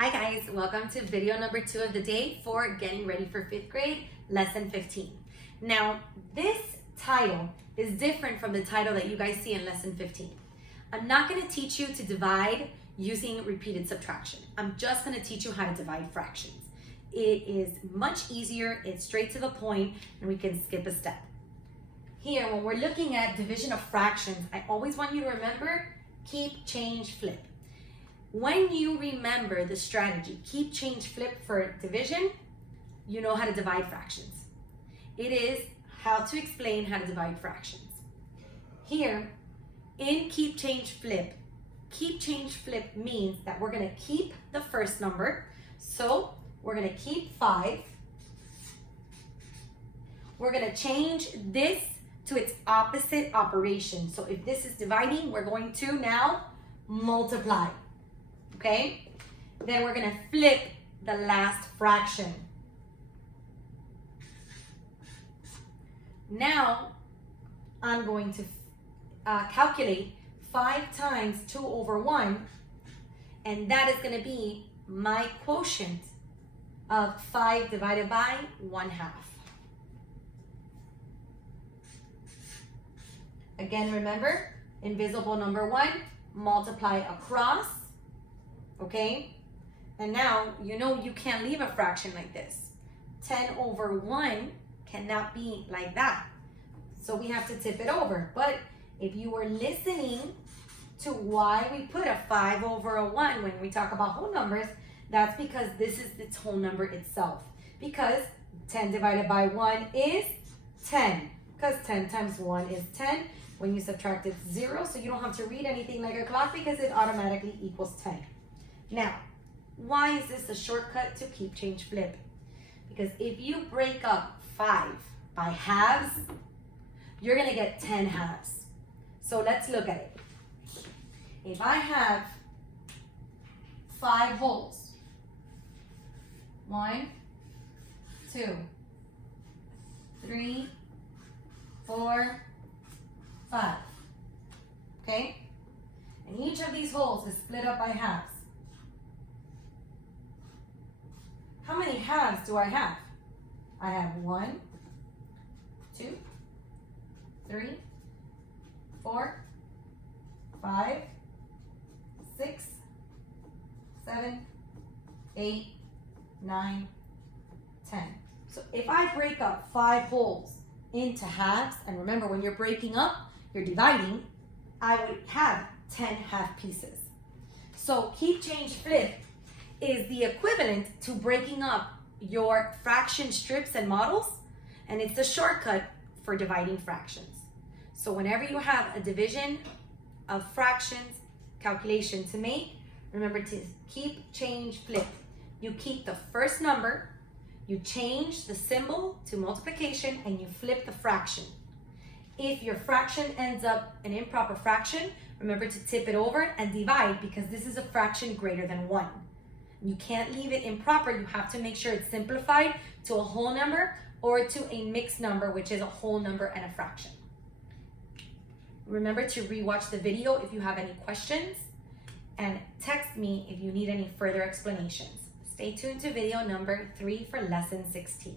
Hi guys, welcome to video number 2 of the day for getting ready for 5th grade, lesson 15. Now, this title is different from the title that you guys see in lesson 15. I'm not going to teach you to divide using repeated subtraction. I'm just going to teach you how to divide fractions. It is much easier, it's straight to the point, and we can skip a step. Here, when we're looking at division of fractions, I always want you to remember, keep, change, flip. When you remember the strategy, keep, change, flip for division, you know how to divide fractions. It is how to explain how to divide fractions. Here, in keep, change, flip means that we're gonna keep the first number. So we're gonna keep 5. We're gonna change this to its opposite operation. So if this is dividing, we're going to now multiply. Okay, then we're gonna flip the last fraction. Now, I'm going to calculate 5 times 2 over 1, and that is gonna be my quotient of 5 divided by 1/2. Again, remember, invisible number 1, multiply across. Okay, and now you know you can't leave a fraction like this. 10 over 1 cannot be like that. So we have to tip it over. But if you were listening to why we put a 5 over a 1 when we talk about whole numbers, that's because this is its whole number itself. Because 10 divided by 1 is 10. Because 10 times 1 is 10. When you subtract, it's 0. So you don't have to read anything like a clock because it automatically equals 10. Now, why is this a shortcut to keep, change, flip? Because if you break up 5 by halves, you're gonna get 10 halves. So let's look at it. If I have 5 wholes, 1, 2, 3, 4, 5, okay? And each of these wholes is split up by halves. How many halves do I have? I have 1, 2, 3, 4, 5, 6, 7, 8, 9, 10. So if I break up 5 wholes into halves, and remember when you're breaking up, you're dividing, I would have 10 half pieces. So keep, change, flip is the equivalent to breaking up your fraction strips and models, and it's the shortcut for dividing fractions. So whenever you have a division of fractions calculation to make, remember to keep, change, flip. You keep the first number, you change the symbol to multiplication, and you flip the fraction. If your fraction ends up an improper fraction, remember to tip it over and divide, because this is a fraction greater than 1. You can't leave it improper. You have to make sure it's simplified to a whole number or to a mixed number, which is a whole number and a fraction. Remember to rewatch the video if you have any questions, and text me if you need any further explanations. Stay tuned to video number 3 for lesson 16.